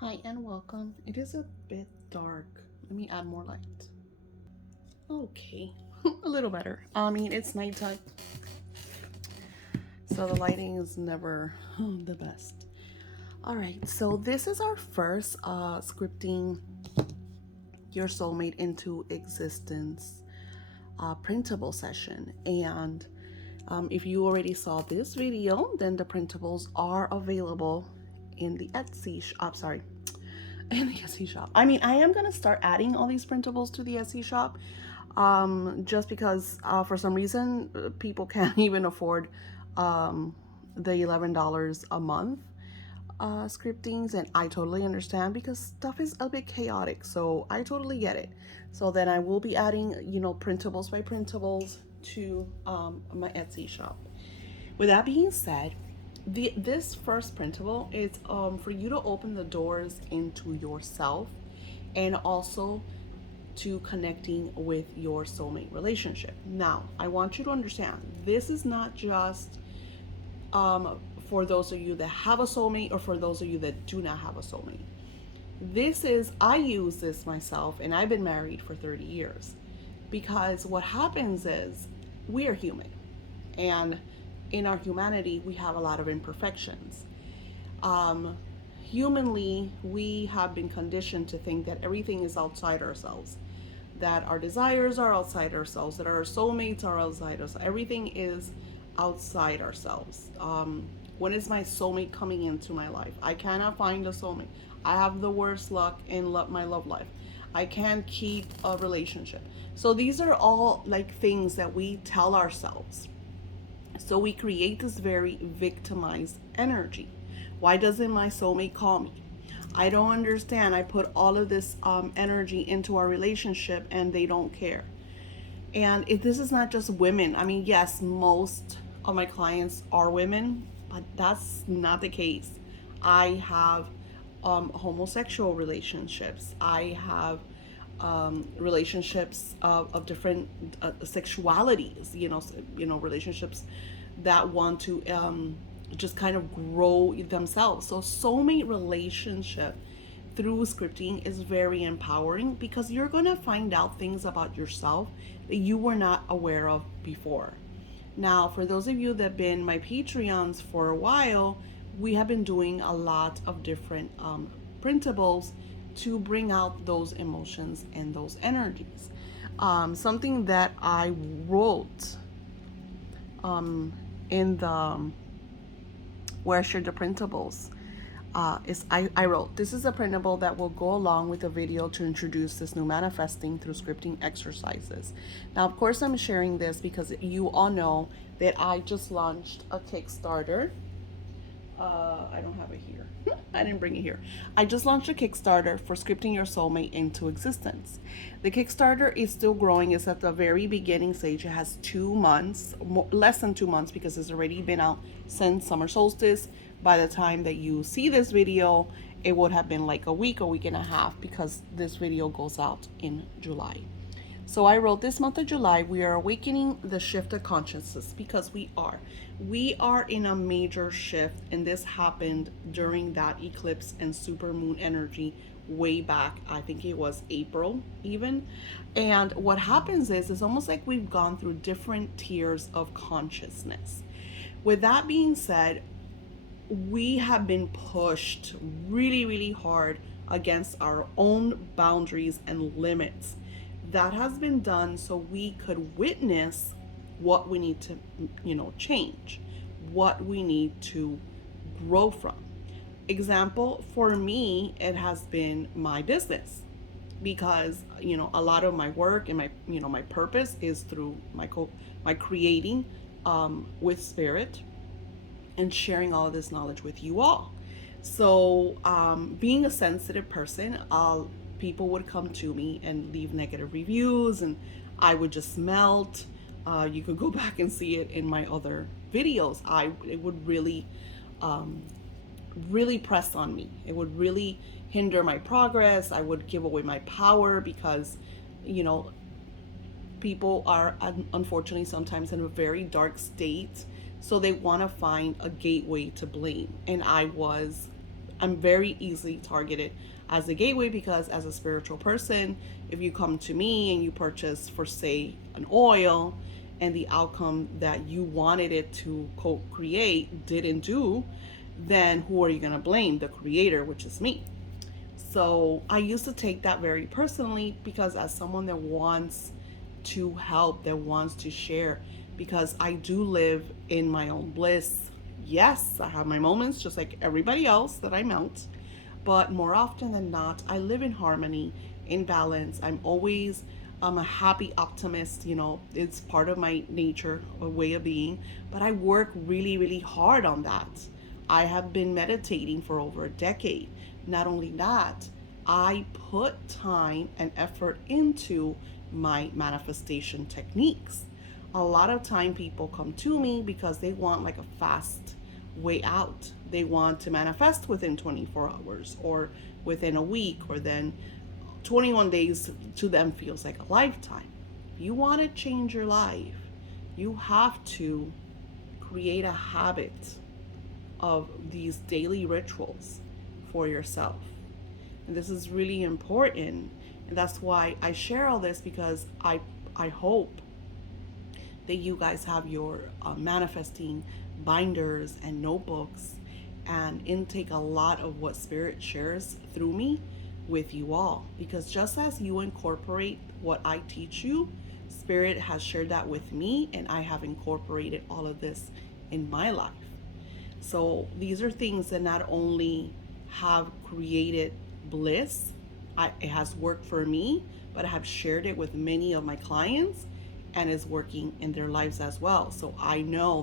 Hi and welcome. It is a bit dark. Let me add more light. Okay, a little better. I mean, it's nighttime, so the lighting is never the best. All right, so this is our first scripting your soulmate into existence printable session. And if you already saw this video, then the printables are available in the Etsy shop. Sorry, in the Etsy shop. I mean, I am gonna start adding all these printables to the Etsy shop, just because for some reason people can't even afford the $11 a month scriptings, and I totally understand because stuff is a bit chaotic. So I totally get it. So then I will be adding, printables by printables to my Etsy shop. With that being said, this first printable is for you to open the doors into yourself and also to connecting with your soulmate relationship. Now, I want you to understand this is not just for those of you that have a soulmate or for those of you that do not have a soulmate. I use this myself, and I've been married for 30 years because what happens is we are human, and in our humanity, we have a lot of imperfections. Um, Humanly, we have been conditioned to think that everything is outside ourselves, that our desires are outside ourselves, that our soulmates are outside us. Everything is outside ourselves. When is my soulmate coming into my life? I cannot find a soulmate. I have the worst luck in my love life. I can't keep a relationship. So these are all like things that we tell ourselves. So we create this very victimized energy. Why doesn't my soulmate call me? I don't understand. I put all of this energy into our relationship and they don't care. And if this is not just women, I mean, yes, most of my clients are women, but that's not the case. I have homosexual relationships. I have relationships of different sexualities. Relationships that want to just kind of grow themselves. So soulmate relationship through scripting is very empowering because you're going to find out things about yourself that you were not aware of before. Now, for those of you that have been my Patreons for a while, we have been doing a lot of different printables to bring out those emotions and those energies. Something that I wrote in the where I shared the printables I wrote, this is a printable that will go along with a video to introduce this new manifesting through scripting exercises. Now, of course, I'm sharing this because you all know that I just launched a Kickstarter. I don't have it here. I didn't bring it here. I just launched a Kickstarter for scripting your soulmate into existence. The Kickstarter is still growing. It's at the very beginning stage. It has 2 months, less than 2 months, because it's already been out since summer solstice. By the time that you see this video, it would have been like a week and a half, because this video goes out in July. So I wrote, this month of July, we are awakening the shift of consciousness, because we are. We are in a major shift, and this happened during that eclipse and supermoon energy way back. I think it was April even. And what happens is, it's almost like we've gone through different tiers of consciousness. With that being said, we have been pushed really, really hard against our own boundaries and limits. That has been done so we could witness what we need to, change, what we need to grow from. Example, for me, it has been my business, because a lot of my work and my purpose is through my creating with spirit and sharing all of this knowledge with you all. So being a sensitive person, people would come to me and leave negative reviews, and I would just melt. You could go back and see it in my other videos. It would really really press on me. It would really hinder my progress. I would give away my power because people are unfortunately sometimes in a very dark state, so they want to find a gateway to blame. And I was I'm very easily targeted as a gateway because as a spiritual person, if you come to me and you purchase for say an oil and the outcome that you wanted it to co-create didn't do, then who are you going to blame? The creator, which is me. So I used to take that very personally because as someone that wants to help, that wants to share, because I do live in my own bliss. Yes, I have my moments just like everybody else that I melt, but more often than not, I live in harmony, in balance. I'm a happy optimist, it's part of my nature, a way of being, but I work really, really hard on that. I have been meditating for over a decade. Not only that, I put time and effort into my manifestation techniques. A lot of time people come to me because they want like a fast way out. They want to manifest within 24 hours or within a week, or then 21 days to them feels like a lifetime. If you want to change your life, you have to create a habit of these daily rituals for yourself. And this is really important. And that's why I share all this, because I hope that you guys have your manifesting binders and notebooks and intake a lot of what Spirit shares through me with you all. Because just as you incorporate what I teach you, Spirit has shared that with me, and I have incorporated all of this in my life. So these are things that not only have created bliss, it has worked for me, but I have shared it with many of my clients and is working in their lives as well. So I know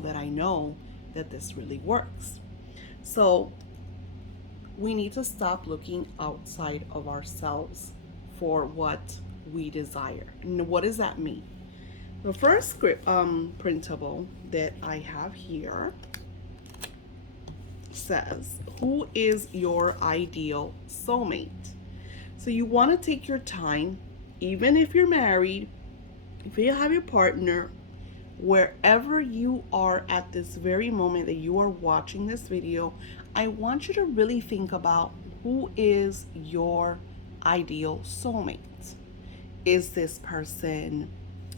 that this really works. So we need to stop looking outside of ourselves for what we desire. And what does that mean? The first script printable that I have here says, who is your ideal soulmate? So you want to take your time, even if you're married, if you have your partner, wherever you are at this very moment that you are watching this video, I want you to really think about who is your ideal soulmate. Is this person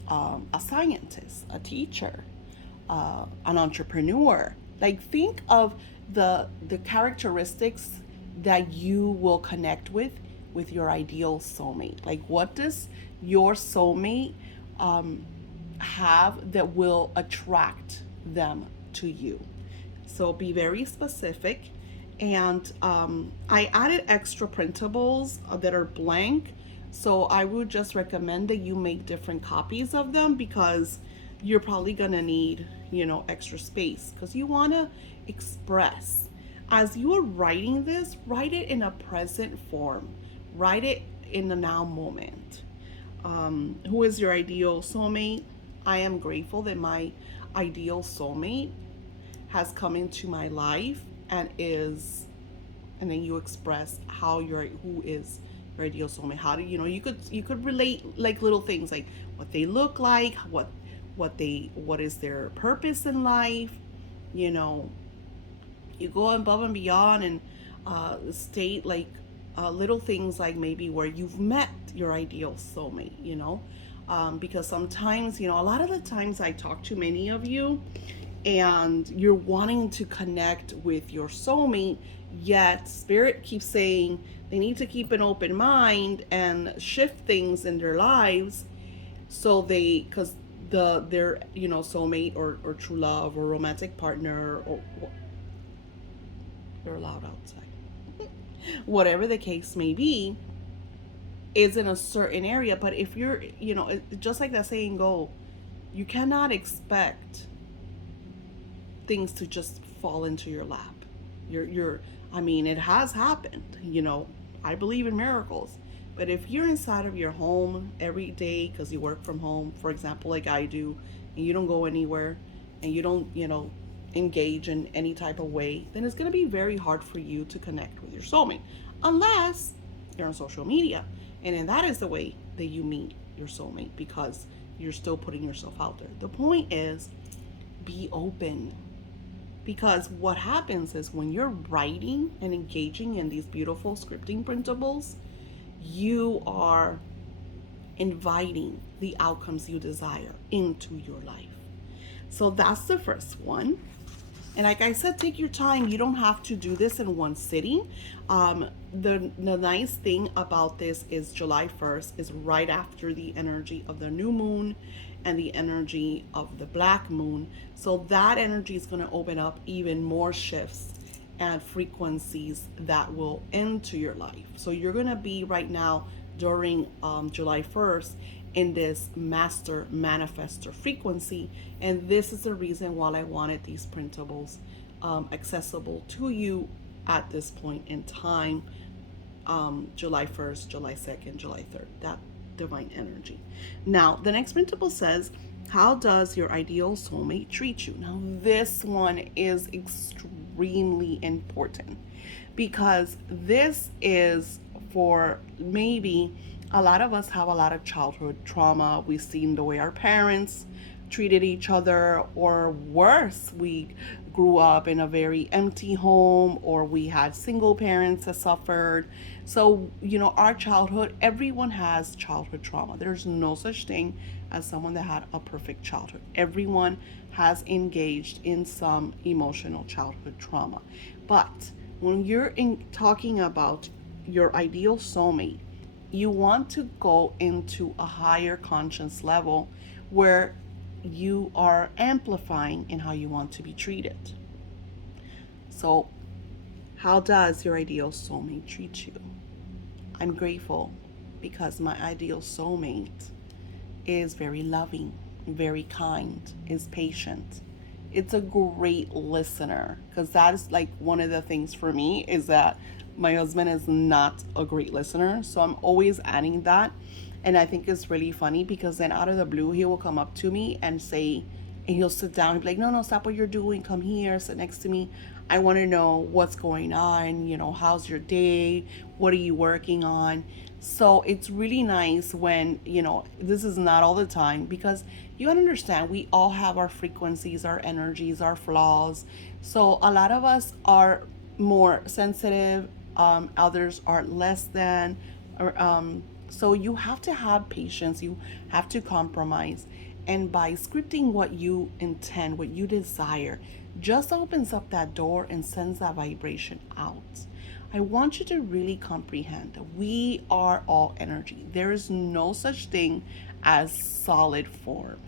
a scientist, a teacher, an entrepreneur? Like, think of the characteristics that you will connect with your ideal soulmate. Like, what does your soulmate have that will attract them to you? So be very specific. And I added extra printables that are blank. So I would just recommend that you make different copies of them, because you're probably gonna need, extra space, because you wanna express. As you are writing this, write it in a present form. Write it in the now moment. Who is your ideal soulmate? I am grateful that my ideal soulmate has come into my life and then you express who is your ideal soulmate. How do you could relate, like, little things like what they look like, what is their purpose in life. You go above and beyond and state like little things, like maybe where you've met your ideal soulmate, because sometimes, a lot of the times I talk to many of you and you're wanting to connect with your soulmate, yet Spirit keeps saying they need to keep an open mind and shift things in their lives, so because their soulmate or true love or romantic partner, or they're loud outside, whatever the case may be, is in a certain area. But if you're, just like that saying go, you cannot expect things to just fall into your lap. It has happened, I believe in miracles. But if you're inside of your home every day because you work from home, for example, like I do, and you don't go anywhere and you don't, engage in any type of way, then it's going to be very hard for you to connect with your soulmate, unless you're on social media. And then that is the way that you meet your soulmate, because you're still putting yourself out there. The point is, be open. Because what happens is when you're writing and engaging in these beautiful scripting principles, you are inviting the outcomes you desire into your life. So that's the first one. And like I said, take your time. You don't have to do this in one sitting. The nice thing about this is July 1st is right after the energy of the new moon and the energy of the black moon. So that energy is going to open up even more shifts and frequencies that will enter your life. So you're going to be right now during July 1st in this master manifester frequency. And this is the reason why I wanted these printables accessible to you at this point in time, July 1st, July 2nd, July 3rd, that divine energy. Now, the next printable says, how does your ideal soulmate treat you? Now, this one is extremely important because this is for maybe a lot of us have a lot of childhood trauma. We've seen the way our parents treated each other, or worse, we grew up in a very empty home, or we had single parents that suffered. So, our childhood, everyone has childhood trauma. There's no such thing as someone that had a perfect childhood. Everyone has engaged in some emotional childhood trauma. But when you're talking about your ideal soulmate, you want to go into a higher conscious level where you are amplifying in how you want to be treated. So, how does your ideal soulmate treat you? I'm grateful because my ideal soulmate is very loving, very kind, is patient. It's a great listener, because that is like one of the things for me is that my husband is not a great listener. So I'm always adding that. And I think it's really funny because then out of the blue, he will come up to me and say, and he'll sit down and be like, no, stop what you're doing. Come here, sit next to me. I want to know what's going on. How's your day? What are you working on? So it's really nice when, this is not all the time, because you gotta understand, we all have our frequencies, our energies, our flaws. So a lot of us are more sensitive, others are less than, so you have to have patience, you have to compromise. And by scripting what you intend, what you desire, just opens up that door and sends that vibration out. I want you to really comprehend that we are all energy. There is no such thing as solid form.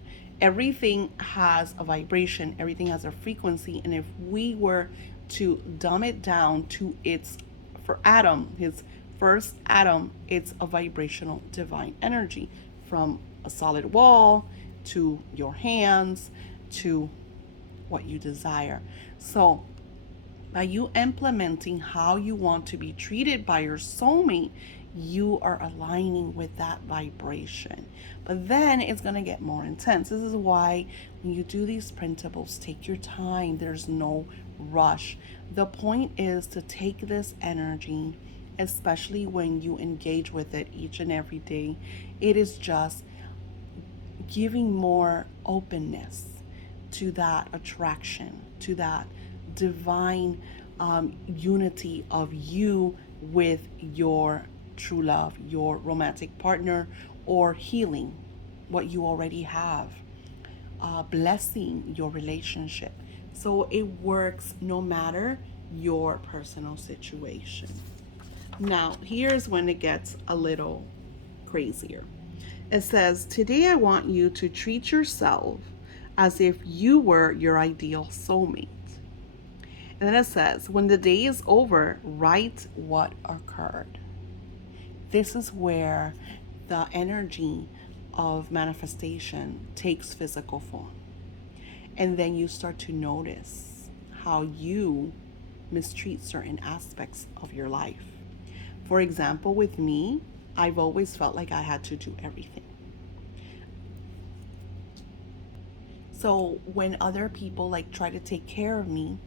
Everything has a vibration, everything has a frequency, and if we were to dumb it down to its, for Adam, his first atom, it's a vibrational divine energy, from a solid wall to your hands to what you desire. So by you implementing how you want to be treated by your soulmate, you are aligning with that vibration. But then it's going to get more intense. This is why when you do these printables, take your time. There's no rush. The point is to take this energy, especially when you engage with it each and every day. It is just giving more openness to that attraction, to that divine unity of you with your true love, your romantic partner, or healing what you already have, blessing your relationship. So it works no matter your personal situation. Now, here's when it gets a little crazier. It says, today I want you to treat yourself as if you were your ideal soulmate. And then it says, when the day is over, write what occurred. This is where the energy of manifestation takes physical form. And then you start to notice how you mistreat certain aspects of your life. For example, with me, I've always felt like I had to do everything. So when other people try to take care of me,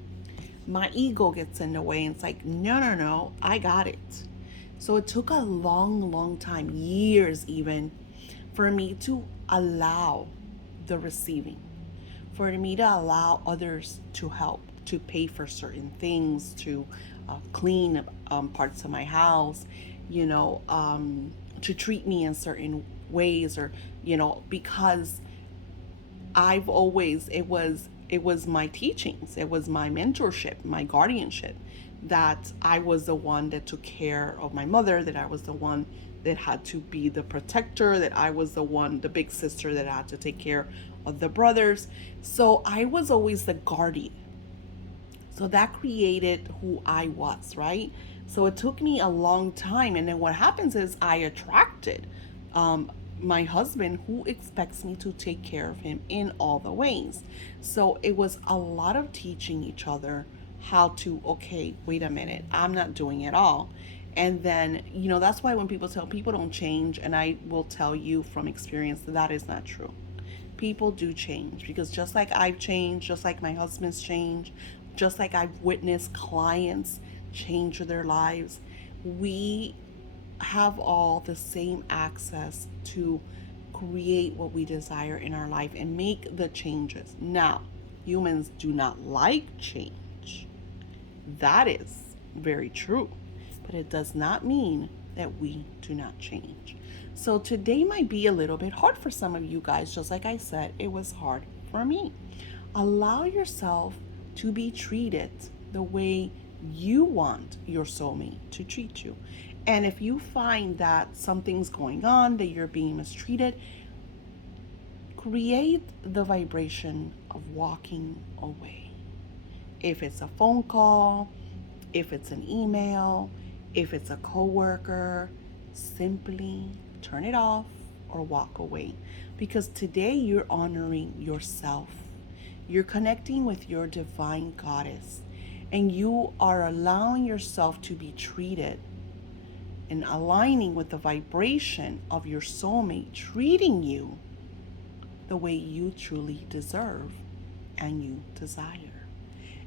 my ego gets in the way and it's like, no, I got it. So it took a long time, years even, for me to allow the receiving, for me to allow others to help, to pay for certain things, to clean parts of my house, you know, to treat me in certain ways, or, you know, because I've always, it was my teachings, it was my mentorship, my guardianship, that I was the one that took care of my mother, that I was the one that had to be the protector, that I was the one, the big sister that had to take care of the brothers. So I was always the guardian. So that created who I was, right? So it took me a long time. And then what happens is I attracted um, my husband, who expects me to take care of him in all the ways. So it was a lot of teaching each other how to, okay, wait a minute, I'm not doing it all. And then, you know, that's why when people tell people don't change, and I will tell you from experience that that is not true. People do change, because just like I've changed, just like my husband's changed, just like I've witnessed clients change their lives, we have all the same access to create what we desire in our life and make the changes. Now, humans do not like change. That is very true. But it does not mean that we do not change. So today might be a little bit hard for some of you guys. Just like I said, it was hard for me. Allow yourself to be treated the way you want your soulmate to treat you. And if you find that something's going on, that you're being mistreated, create the vibration of walking away. If it's a phone call, if it's an email, if it's a coworker, simply turn it off or walk away. Because today you're honoring yourself. You're connecting with your divine goddess, and you are allowing yourself to be treated and aligning with the vibration of your soulmate, treating you the way you truly deserve and you desire.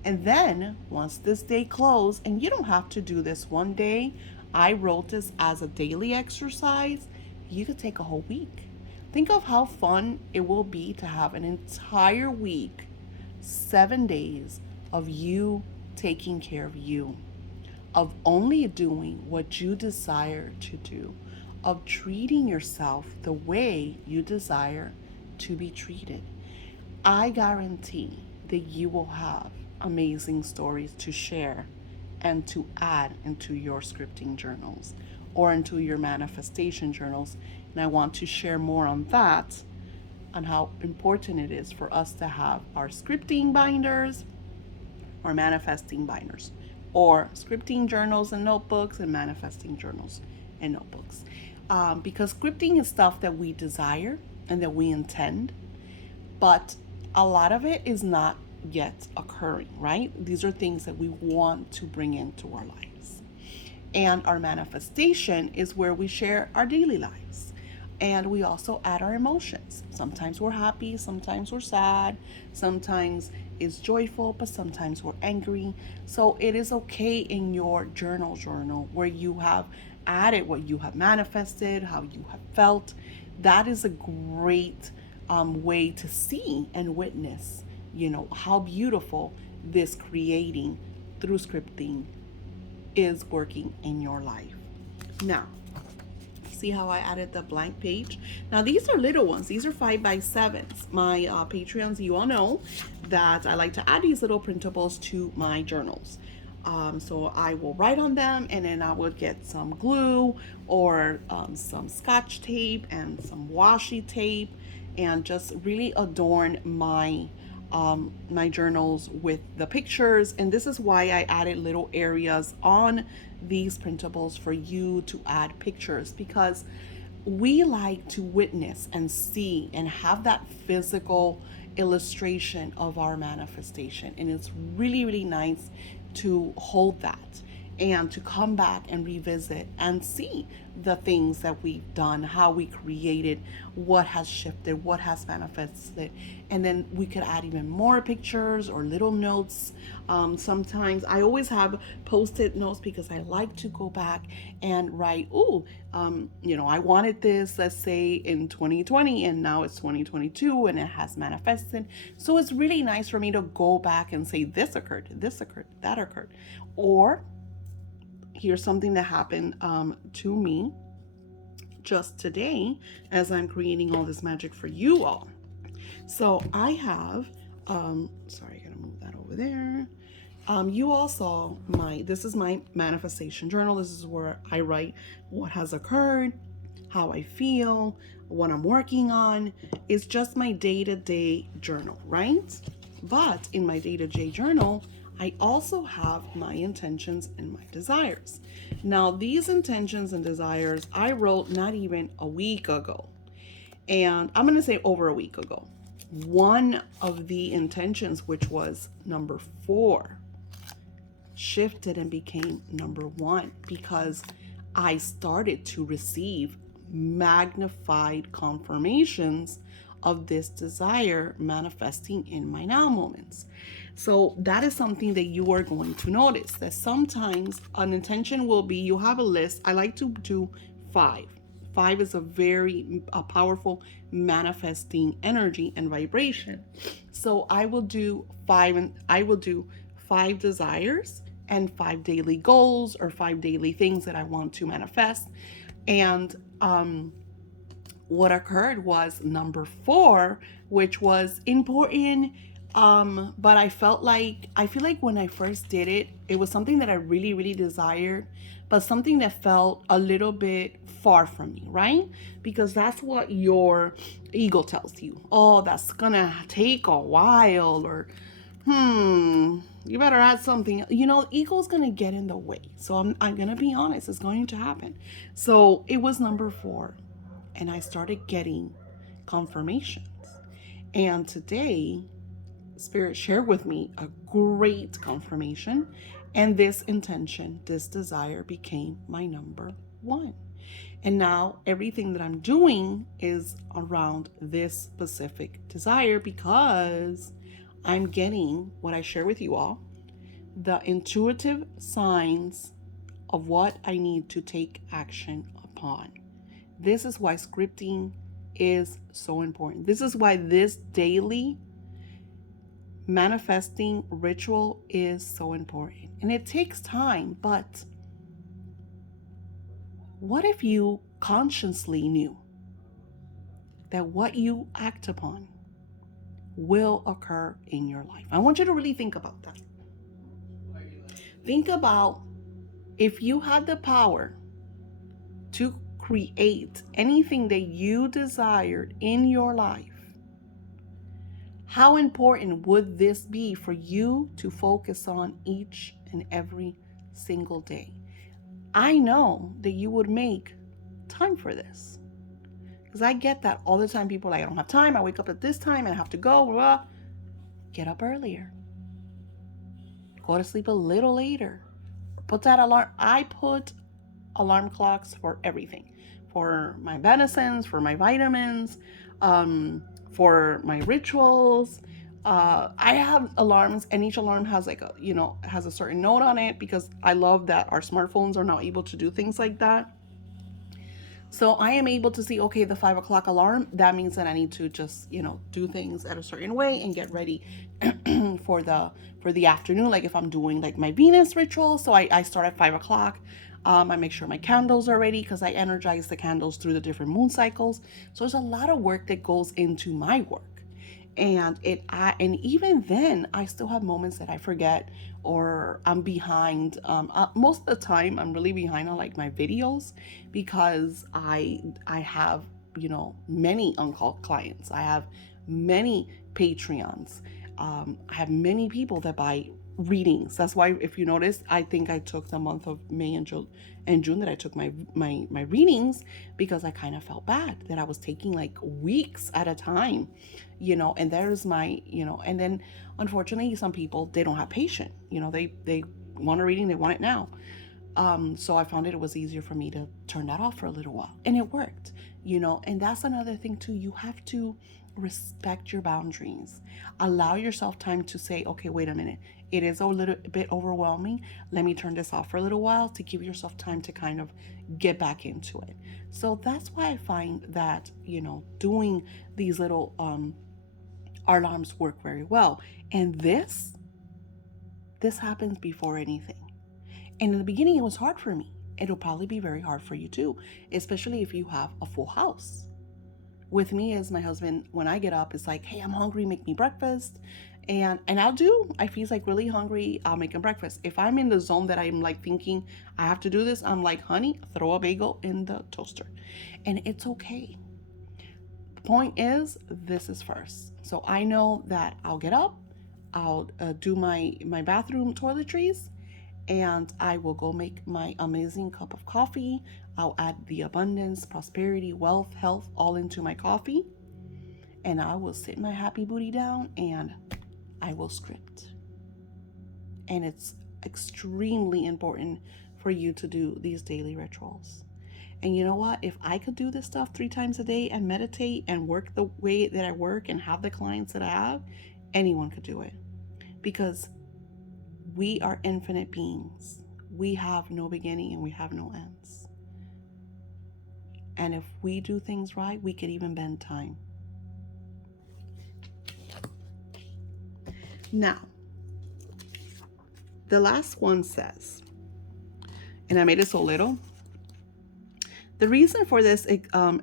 And then once this day closes, and you don't have to do this one day, I wrote this as a daily exercise. You could take a whole week. Think of how fun it will be to have an entire week, 7 days of you taking care of you, of only doing what you desire to do, of treating yourself the way you desire to be treated. I guarantee that you will have amazing stories to share and to add into your scripting journals or into your manifestation journals. And I want to share more on that, on how important it is for us to have our scripting binders or manifesting binders, or scripting journals and notebooks and manifesting journals and notebooks. Because scripting is stuff that we desire and that we intend, but a lot of it is not yet occurring, right? These are things that we want to bring into our lives. And our manifestation is where we share our daily lives. And we also add our emotions. Sometimes we're happy, sometimes we're sad, sometimes it's joyful, but sometimes we're angry. So it is okay in your journal where you have added what you have manifested, how you have felt. That is a great way to see and witness, you know, how beautiful this creating through scripting is working in your life. Now, see how I added the blank page? Now these are little ones. These are 5x7s. My Patreons, you all know that I like to add these little printables to my journals. So I will write on them, and then I will get some glue or some scotch tape and some washi tape, and just really adorn my my journals with the pictures. And this is why I added little areas on these printables for you to add pictures, because we like to witness and see and have that physical illustration of our manifestation. And it's really, really nice to hold that. and to come back and revisit and see the things that we've done, how we created, what has shifted, what has manifested. And then we could add even more pictures or little notes. Sometimes I always have post-it notes because I like to go back and write, I wanted this, let's say in 2020, and now it's 2022 and it has manifested. So it's really nice for me to go back and say, this occurred, that occurred. Or here's something that happened to me just today as I'm creating all this magic for you all. So I have, sorry, I gotta move that over there. You all saw this is my manifestation journal. This is where I write what has occurred, how I feel, what I'm working on. It's just my day-to-day journal, right? But in my day-to-day journal, I also have my intentions and my desires. Now, these intentions and desires I wrote not even a week ago. And I'm going to say over a week ago. One of the intentions, which was number 4, shifted and became number 1 because I started to receive magnified confirmations of this desire manifesting in my now moments. So that is something that you are going to notice, that sometimes an intention will be, you have a list. I like to do 5. 5 is a powerful manifesting energy and vibration. So I will do 5, and I will do 5 desires and 5 daily goals or 5 daily things that I want to manifest. And what occurred was number 4, which was important. But I feel like when I first did it, it was something that I really, really desired, but something that felt a little bit far from me, right? Because that's what your ego tells you. Oh, that's gonna take a while, or you better add something. Ego's gonna get in the way. So I'm gonna be honest, it's going to happen. So it was number 4, and I started getting confirmations. And today, Spirit shared with me a great confirmation, and this intention, this desire became my number 1. And now everything that I'm doing is around this specific desire because I'm getting what I share with you all, the intuitive signs of what I need to take action upon. This is why scripting is so important. This is why this daily manifesting ritual is so important. And it takes time, but what if you consciously knew that what you act upon will occur in your life? I want you to really think about that. Think about if you had the power to create anything that you desired in your life, how important would this be for you to focus on each and every single day? I know that you would make time for this, because I get that all the time. People are like, I don't have time. I wake up at this time and I have to go. Blah. Get up earlier. Go to sleep a little later. Put that alarm. I put alarm clocks for everything. For my medicines, for my vitamins, for my rituals. I have alarms, and each alarm has has a certain note on it, because I love that our smartphones are now able to do things like that. So I am able to see, okay, the 5 o'clock alarm, that means that I need to just, do things at a certain way and get ready for the afternoon. Like if I'm doing like my Venus ritual, so I start at 5 o'clock. I make sure my candles are ready because I energize the candles through the different moon cycles. So there's a lot of work that goes into my work. And even then I still have moments that I forget, or I'm behind. Most of the time I'm really behind on like my videos, because I have many uncalled clients. I have many Patreons. I have many people that buy readings. That's why, if you notice, I think I took the month of May and June that I took my readings, because I kind of felt bad that I was taking like weeks at a time, and there's my, and then unfortunately some people, they don't have patience, they want a reading, they want it now. So I found it was easier for me to turn that off for a little while. And it worked, you know. And that's another thing, too. You have to respect your boundaries. Allow yourself time to say, okay, wait a minute. It is a little bit overwhelming. Let me turn this off for a little while to give yourself time to kind of get back into it. So that's why I find that, you know, doing these little alarms work very well. And this happens before anything. And in the beginning, it was hard for me. It'll probably be very hard for you too, especially if you have a full house. With me, as my husband, when I get up, it's like, hey, I'm hungry, make me breakfast. And I'll do. I feel like really hungry, I'll make him breakfast. If I'm in the zone that I'm like thinking I have to do this, I'm like, honey, throw a bagel in the toaster. And it's okay. The point is, this is first. So I know that I'll get up, I'll do my bathroom toiletries, and I will go make my amazing cup of coffee. I'll add the abundance, prosperity, wealth, health all into my coffee. And I will sit my happy booty down and I will script. And it's extremely important for you to do these daily rituals. And you know what? If I could do this stuff 3 times a day and meditate and work the way that I work and have the clients that I have, anyone could do it. Because we are infinite beings. We have no beginning and we have no ends. And if we do things right, we could even bend time. Now, the last one says, and I made it so little. The reason for this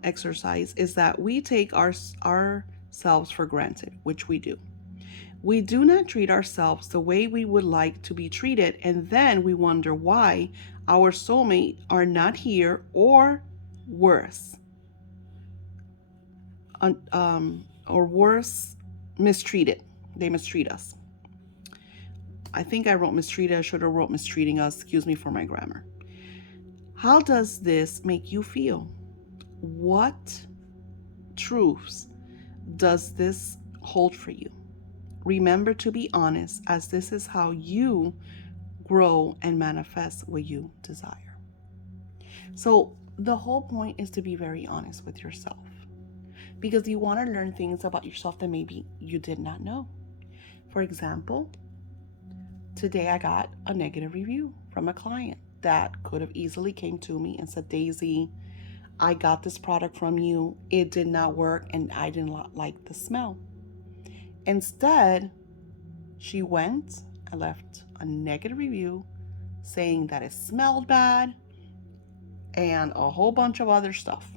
exercise is that we take ourselves for granted, which we do. We do not treat ourselves the way we would like to be treated, and then we wonder why our soulmate are not here, or worse, mistreated. They mistreat us. I think I wrote mistreated. I should have wrote mistreating us. Excuse me for my grammar. How does this make you feel? What truths does this hold for you? Remember to be honest, as this is how you grow and manifest what you desire. So the whole point is to be very honest with yourself, because you want to learn things about yourself that maybe you did not know. For example, today I got a negative review from a client that could have easily came to me and said, Daisy, I got this product from you. It did not work and I did not like the smell. Instead, she went and left a negative review saying that it smelled bad and a whole bunch of other stuff.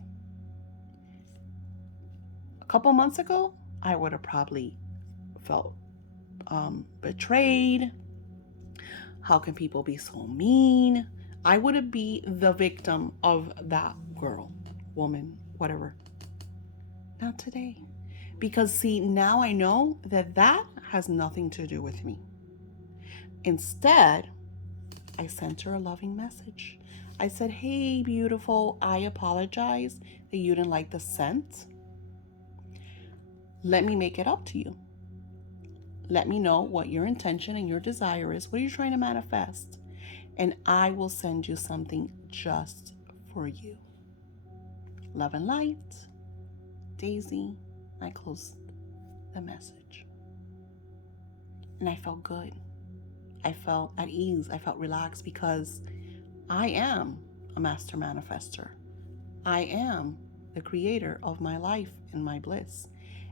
A couple months ago, I would have probably felt betrayed. How can people be so mean? I would be the victim of that girl, woman, whatever. Not today. Because see, now I know that that has nothing to do with me. Instead, I sent her a loving message. I said, hey, beautiful, I apologize that you didn't like the scent. Let me make it up to you. Let me know what your intention and your desire is. What are you trying to manifest? And I will send you something just for you. Love and light, Daisy. I closed the message. And I felt good. I felt at ease. I felt relaxed because I am a master manifester. I am the creator of my life and my bliss.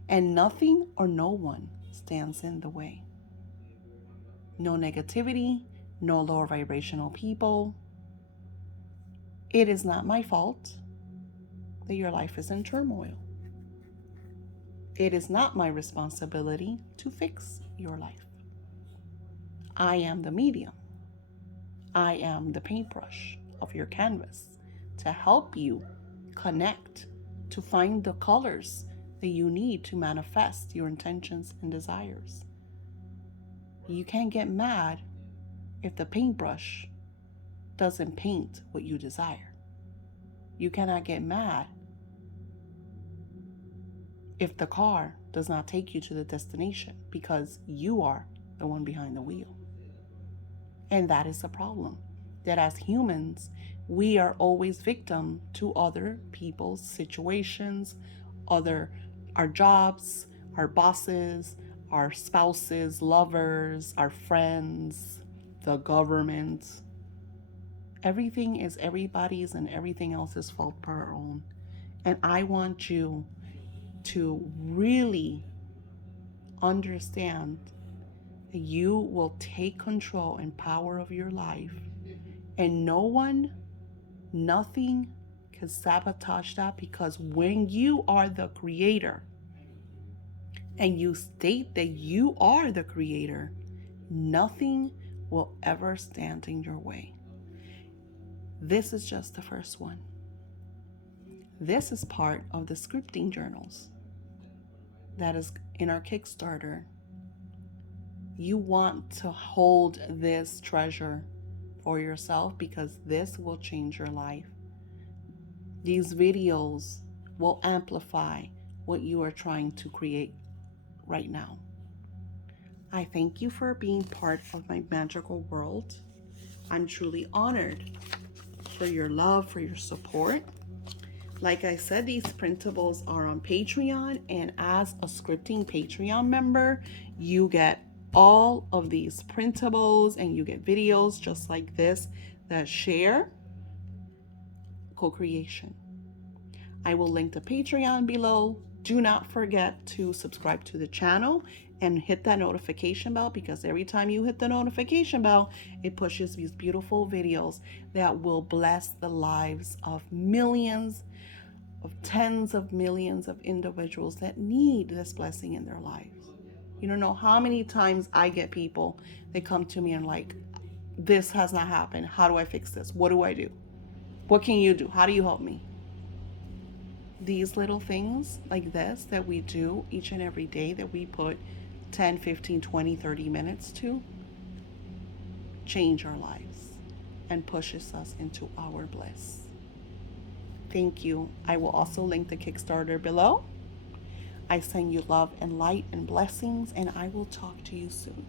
And nothing or no one stands in the way. No negativity, no lower vibrational people. It is not my fault that your life is in turmoil. It is not my responsibility to fix your life. I am the medium. I am the paintbrush of your canvas to help you connect, to find the colors that you need to manifest your intentions and desires. You can't get mad if the paintbrush doesn't paint what you desire. You cannot get mad if the car does not take you to the destination, because you are the one behind the wheel. And that is the problem. that as humans, we are always victim to other people's situations, other our jobs, our bosses, our spouses, lovers, our friends, the government. Everything is everybody's and everything else is fault per our own. And I want you to really understand that you will take control and power of your life, and no one, nothing can sabotage that, because when you are the creator and you state that you are the creator, nothing will ever stand in your way. This is just the first one. This is part of the scripting journals that is in our Kickstarter. You want to hold this treasure for yourself because this will change your life. These videos will amplify what you are trying to create right now. I thank you for being part of my magical world. I'm truly honored for your love, for your support. Like I said, these printables are on Patreon, and as a scripting Patreon member, you get all of these printables and you get videos just like this that share co-creation. I will link the Patreon below. Do not forget to subscribe to the channel and hit that notification bell, because every time you hit the notification bell, it pushes these beautiful videos that will bless the lives of millions, of tens of millions of individuals that need this blessing in their lives. You don't know how many times I get people that come to me and like, this has not happened. How do I fix this? What do I do? What can you do? How do you help me? These little things like this that we do each and every day, that we put 10, 15, 20, 30 minutes to, change our lives and pushes us into our bliss. Thank you. I will also link the Kickstarter below. I send you love and light and blessings, and I will talk to you soon.